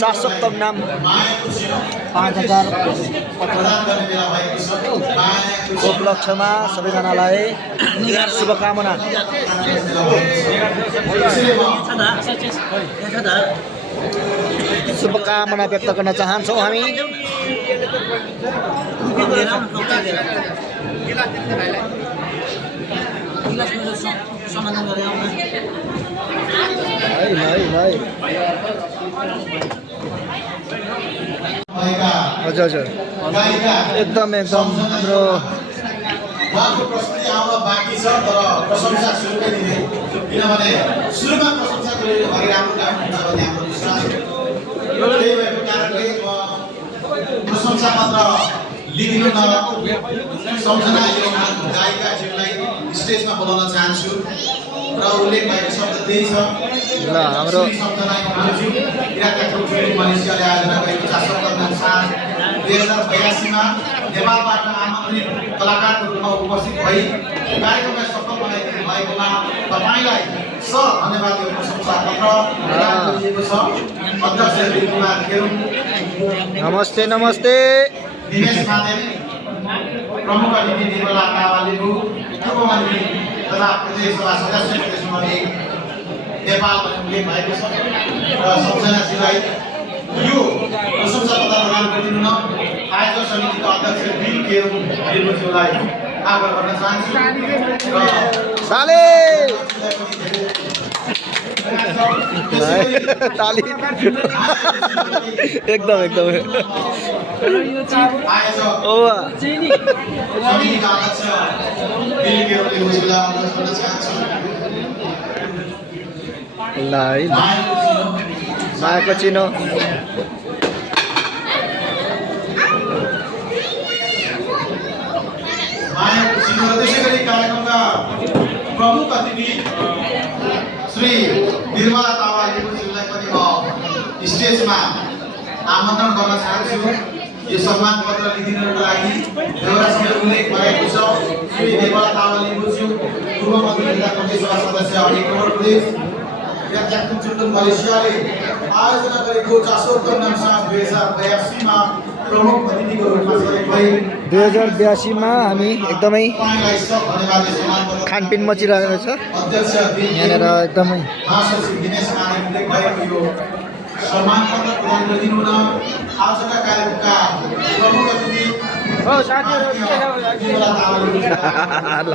400 नाम 5000 उपलक्ष्यमा सबैजनालाई शुभकामना। शुभकामना व्यक्त गर्न चाहन्छौँ हामी। हजुर हजुर एकदम हाम्रो उहाँको प्रस्तुति आउन बाँकी छ तर प्रशंसा सुरुमै दिने किनभने सुरुमा प्रशंसा गरेर भने राम्रो काम हुन्छ भन्ने हाम्रो विश्वास हो। त्यही भएको कारणले म प्रशंसा पत्र लिदिनु न सम्झना यो गायिकाज्यूलाई स्टेजमा बोलाउन चाहन्छु र उल्लेख भएको शब्द त्यही छ। ल हाम्रो सम्झना ज्यू मलेसियाले आयोजना गरेको 2082 मा नेपालबाट आमन्त्रित कलाकारको रूपमा उपस्थित भई कार्यक्रमलाई सफल बनाइदिनु भएकोमा तपाईलाई धन्यवाद यो प्रशंसा पत्र दिएको छ। अध्यक्ष श्री कुमार खेरुङ, नमस्ते नमस्ते। दिनेश मादेल, प्रमुख अतिथि निर्मला कावालीको, पूर्व मन्त्री तथा प्रदेश सभा सदस्य त्यसमा नेपालमा उल्लेख भएको छ र सम्झनाजीलाई यो प्रशंसा पत्र प्रदान गरिदिनु न आयोजक समितिका अध्यक्ष बिल खेरुङ निर्मलज्यूलाई आग्रह गर्न चाहन्छु र साले ताली एकदम एकदम ओवा समितिका अध्यक्ष बिल खेरुङ निर्मलज्यूलाई आग्रह गर्न चाहन्छु। मायाको चिनो त्यसै गरी कार्यक्रमका प्रमुख अतिथि श्री निर्मला तावालीज्यूलाई पनि म स्टेजमा आमन्त्रण गर्न चाहन्छु। यो सम्मान पत्र लिदिनको लागि एउटासँग उल्लेख भएको छ। श्री निर्मला तावालीज्यू पूर्व मन्त्री तथा प्रदेश सभा सदस्य अडिकनगर प्रदेश मलेसियाले आयोजना गरेको 2082 मा प्रमुख अतिथिको रूपमा सहयोग भई 2082 मा हामी एकदमै खानपिन मचिरहेको छ यहाँनिर एकदमै महासचिव दिनेश मादेलले भएको यो सम्मान पत्र प्रदान गरिदिनु न आजका कार्यक्रमका प्रमुख अतिथि ल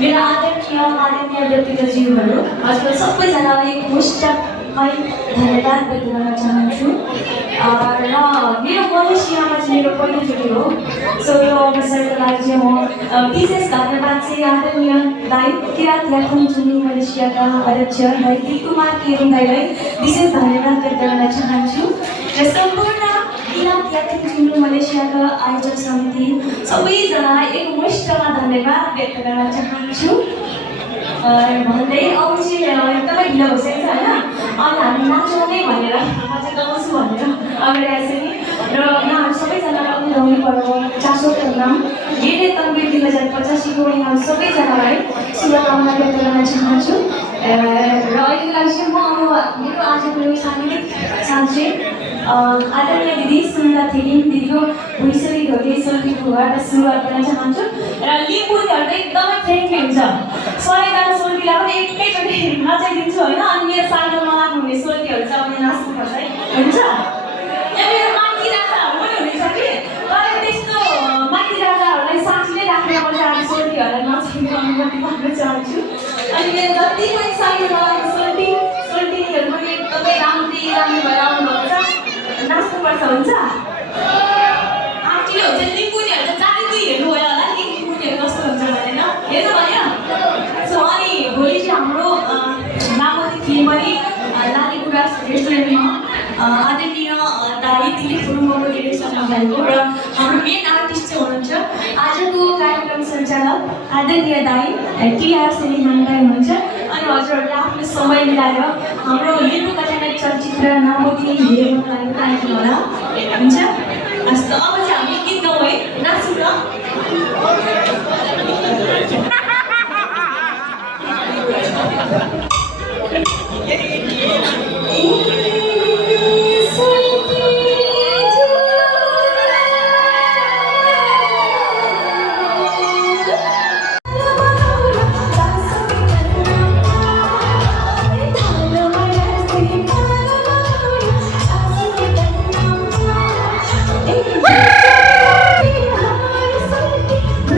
मेरा आदरणीय माननीय व्यक्तिगतज्यूहरू हजुर सबैजनालाई मुष्टकमै धन्यवाद व्यक्त गर्न चाहन्छु। र मेरो मलेसियामा चाहिँ मेरो पहिलोचोटि हो। सो यो अवसरको लागि चाहिँ म विशेष धन्यवाद चाहिँ आदरणीय दाइ किरात याखुङ मलेसियाका अध्यक्ष दाइ कुमार खेरुङ दाइलाई विशेष धन्यवाद व्यक्त गर्न चाहन्छु र सम्पूर्ण किरात याखुङ मलेसियाका आयोजक समिति सबैजनालाई एकमुष्टमा धन्यवाद व्यक्त गर्न चाहन्छु। भन्दै अब चाहिँ एकदमै ढिलो भइसकेको छ होइन, अनि हामी नाचौँ नै भनेर म चाहिँ गाउँछु भनेर अगाडि आएछ नि र उहाँहरू सबैजनालाई उदाउने पर्व चासोको नाम गेडे तन्बे 2085 को यहाँहरू सबैजनालाई शुभकामना व्यक्त गर्न चाहन्छु। र अहिलेको लागि चाहिँ म अब मेरो आजको यो साङ्गीतिक साँच्चै आदरणीय दिदी सुन्दा थियौँ दिदीको भुइँसरी ढोके सोल्टीबाट सुरुवात गर्न चाहन्छु र लिम्बूहरू त एकदमै फ्रेन्डली हुन्छ। 100जना सोल्टीलाई पनि एकैचोटि नचाइदिन्छु होइन, अनि मेरो सानो मलाई हुने सोल्टीहरू चाहिँ अब नाच्नुपर्छ है, हुन्छ। यहाँ मेरो माइती राजाहरू पनि हुनेछ कि, तर त्यस्तो माइती राजाहरूलाई साथी नै राख्नुपर्छ। आज सोल्टीहरूलाई नचाइदिनु अनुमति माग्न चाहन्छु। अनि मेरो जति पनि सानो मलाई सोल्टीहरू पनि एकदमै राम्रो भएर आउनुहुन्छ, नाच्नुपर्छ, हुन्छ। आँटिलो हुन्छ लिम्बूनीहरू त चाँडै हेर्नुभयो होला नि लिम्बूनीहरू कस्तो हुन्छ भनेर हेर्नु भयो। सो अनि भोलि चाहिँ हाम्रो भएको र हाम्रो मेन आर्टिस्ट चाहिँ हुनुहुन्छ आजको कार्यक्रम सञ्चालक आदरणीय दाई टिआर सिलिहाङ दाई हुनुहुन्छ अनि हजुरहरूले आफ्नो समय मिलाएर हाम्रो हिन्दू कथानक चलचित्र नामोदी हेर्नको लागि आइदिनु होला हुन्छ हस् त अब चाहिँ हामी गीत गाउँ है नाचौँ ल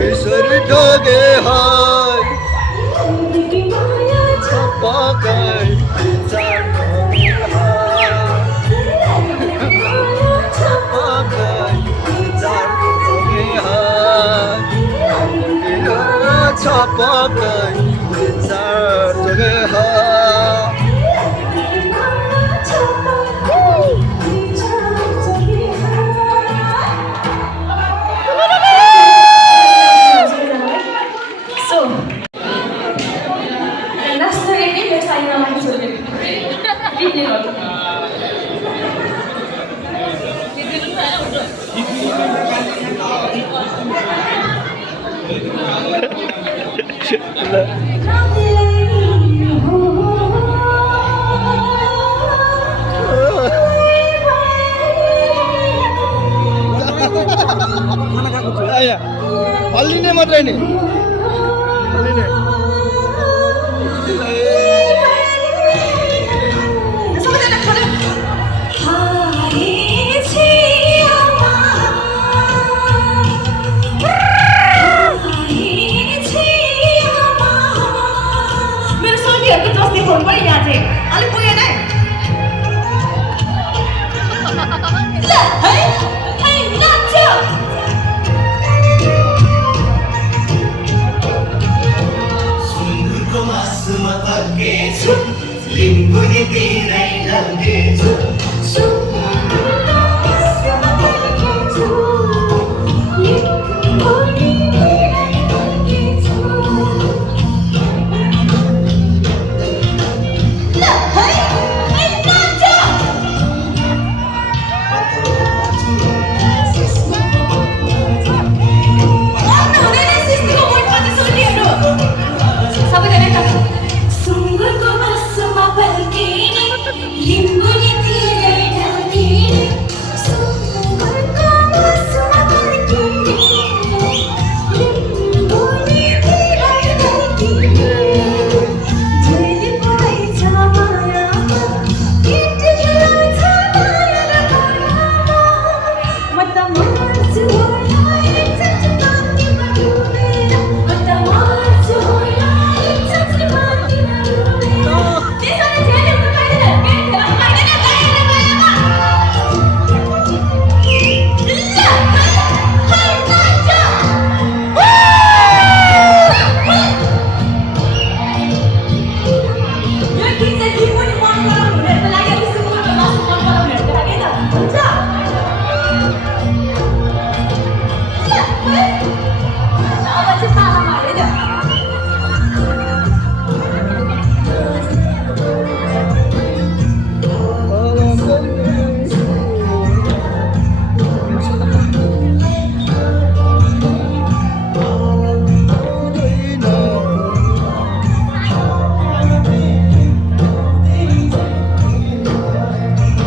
यसरी ढोगे हाय छपकै छपकै चार जोगे हाय हल्लिने मात्रै नि हल्लिने मेरो साथीहरूको जस्तै फोन पनि यहाँ चाहिँ अलिक पुगेन है ल है है नाच्छ लिम्बुनी तिरै ढल्केछु